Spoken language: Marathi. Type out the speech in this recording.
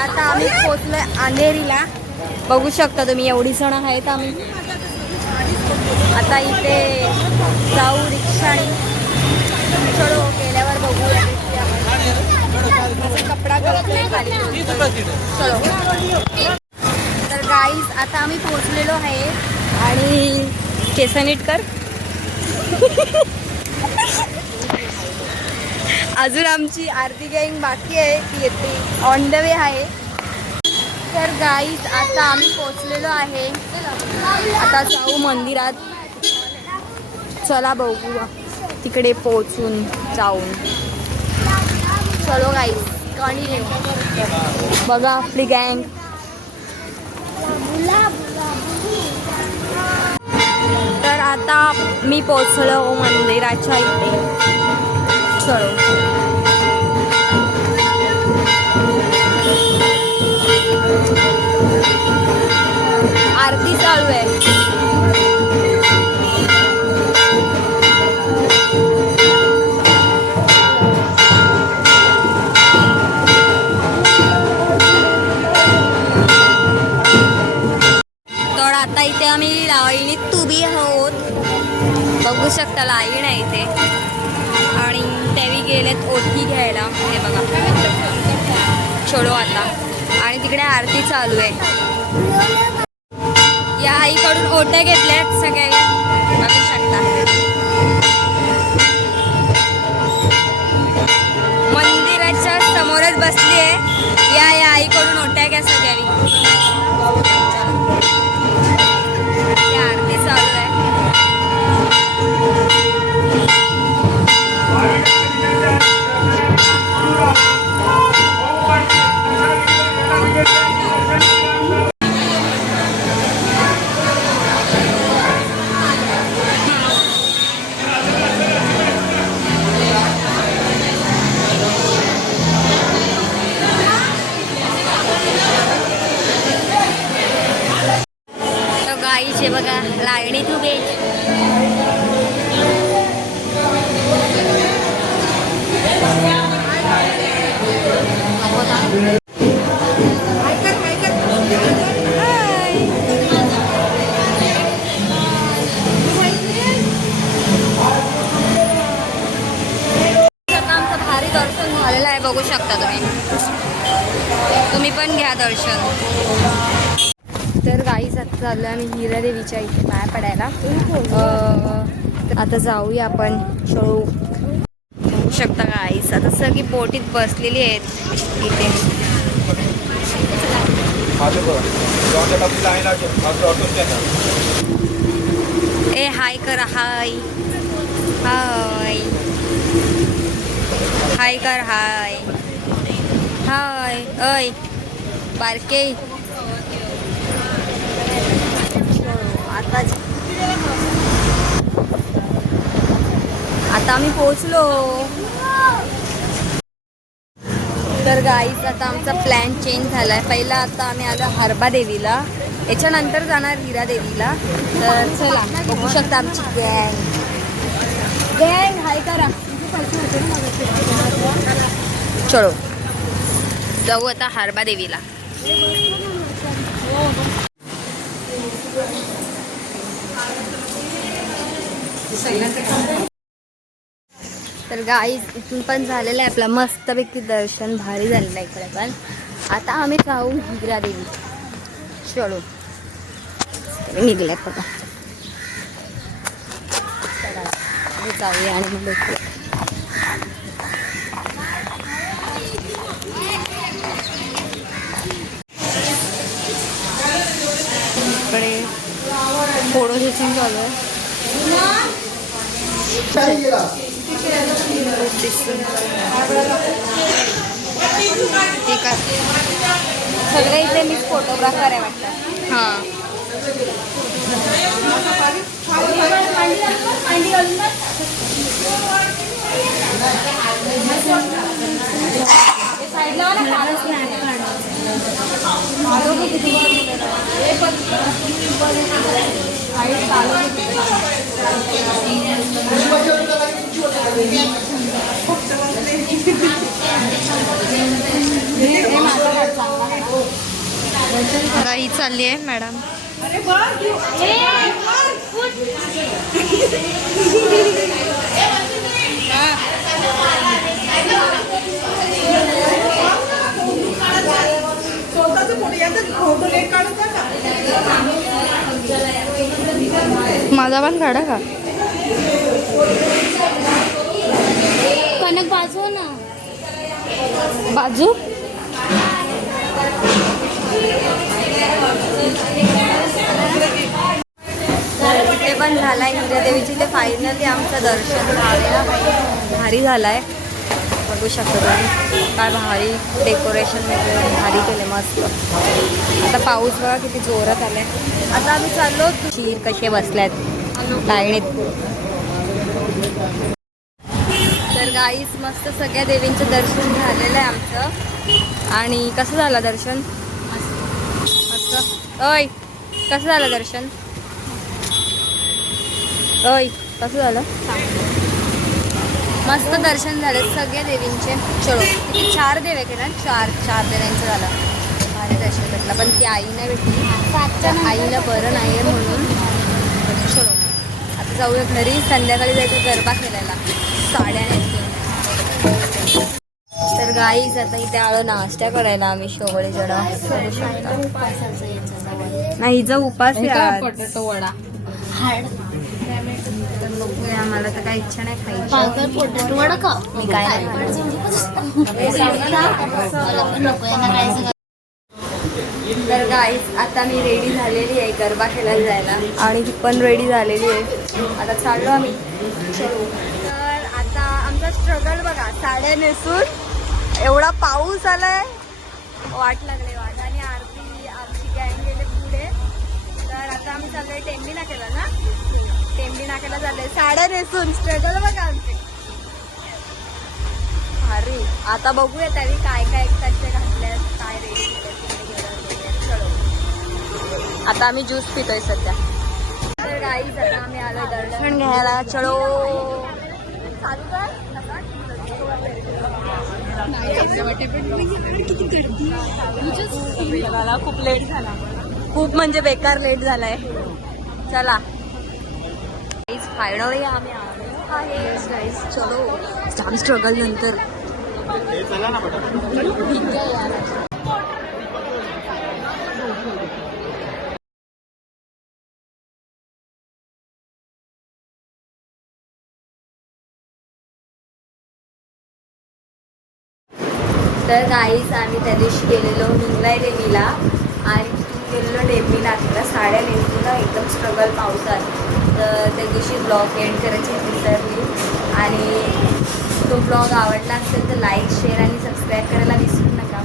आता आम्ही पोचलोय अंधेरीला. बघू शकता तुम्ही, एवढी जण आहेत आम्ही. आता इथे जाऊ रिक्षाने. चलो गेल्यावर बघूया. माझा कपडा गळतोय खाली. चलो. तर गाईज आता आम्ही पोचलेलो आहे आणि केस नीट कर. अजून आमची आरती गँग बाकी आहे, ती येते, ऑन द वे आहे. तर गाईज आता आम्ही पोचलेलो आहे. आता जाऊ मंदिरात. चला बघू तिकडे पोचून जाऊन. चलो गाईज कंटिन्यू. बघा आपली गँग. तर आता मी पोचलो मंदिराच्या इथे. चलो. आरती चालू आहे. तर आता इथे आम्ही लाईनीत उभी आहोत. बघू शकता लाईन आहे इथे. आणि तेवी गेलेत ओठी घ्यायला. हे बघा. चलो आता. आणि तिकडे आरती चालू आहे. या आईकडून ओट्या घेतल्यात सगळ्या. बघू शकता. मंदिराच्या समोरच बसली आहे. या आईकडून ओट्या घ्या सगळ्यांनी. आरती चालू आहे. गाईचे बघा लाईनीत उभे. आमचं भारी दर्शन झालेलं आहे. बघू शकता तुम्ही पण घ्या दर्शन. तर गाईच आता चाललो आम्ही हिरा देवीच्या इथे पाया पडायला. आता जाऊया आपण. चलो. बघू शकता गाईस आता सगळी पोटीत बसलेली आहेत इथे. ए हाय करा. हाय हाय हाय कर. हाय हाय. अय बारके. आता आम्ही पोहोचलो. तर गाईस आता आमचा प्लॅन चेंज झाला आहे. पहिला आता आम्ही आलो हरबा देवीला, याच्यानंतर जाणार हिरा देवीला. तर चला बघू शकता आमची गँग. गँग हाय करा. चलो जाऊ आता हरबा देवीला. तर गाईज इथून पण झालेलं आहे आपला मस्तपैकी दर्शन. भारी झालेलं आहे इकडे पण. आता आम्ही जाऊ हिरा देवी. चलो निघल्यात बघा. जाऊया आणि मग भेटूया. इकडे फोटो सेशन चालू आहे. ठीक आहे. सगळे इथे मी फोटोग्राफर आहे वाटतं. हां माझा ही चालली आहे मॅडम. माझा पण काढा का कनक बाजू ना बाजू. इथे पण झालाय हिरादेवीचे. ते फायनली आमचं दर्शन झालेलं भारी झालाय. बघू शकतो तुम्ही काय भारी डेकोरेशन वगैरे भारी केले मस्त. आता पाऊस बघा किती जोरात आलाय. आता आम्ही चाललो. शीर कसे बसल्यात लाईनीत. तर गाईस मस्त सगळ्या देवींचं दर्शन झालेलं आहे आमचं. आणि कसं झालं दर्शन? मस्त. ओय कसं झालं दर्शन? ओय कसं झालं? मस्त दर्शन झालं सगळ्या देवींचे. चलो किती 4 देव आहे की ना? 4 देवांचं झालं भारी दर्शन भेटलं. पण ती आई नाही भेटली. आईला बरं नाही आहे म्हणून. चलो आता जाऊया घरी. संध्याकाळी जायचं गरबा खेळायला साड्या नेसून. तर गाईज आता इथे आलो नाश्ता करायला आम्ही शोभळे जण. नाही हिचा उपास आहे. पोटॅटो वडा हाड आम्हाला तर काही इच्छा नाही खायची. पोटॅटो वडा का मी काय नाही. तर गाईज आता मी रेडी झालेली आहे गरबा खेळायला जायला. आणि ती पण रेडी झालेली आहे. आता चाललो आम्ही. तर आता आमचा स्ट्रगल बघा. साड्या नेसून एवढा पाऊस आलाय. वाट लागले वाट. आणि आरती आमची गँग गेले पुढे. तर आता आम्ही चाललोय टेंबी नाक्याला ना. टेंबी नाक्याला चाललोय साड्या नेसून. स्ट्रगल बघा आमचे भारी. आता बघूया त्यावेळी काय काय कसे घातले काय रेडी केले. चलो आता आम्ही ज्यूस पितोय सध्या. तर गाईज आता आम्ही आलोय दर्शन घ्यायला. चलो चालू कर. खूप लेट झाला. खूप म्हणजे बेकार लेट झालाय. चला फायनली आम्ही आलो आहे गाईज. चलो जाम स्ट्रगल नंतर. तर गाईज आम्ही त्या दिवशी गेलेलो हिंगलाय देवीला. आणि गेलेलो टेंबी नाक्याला साड्या नेसून एकदम स्ट्रगल पावसात. तर त्या दिवशी ब्लॉग एंड करायची विसरली. आणि तो ब्लॉग आवडला असेल तर लाईक शेअर आणि सबस्क्राईब करायला विसरू नका.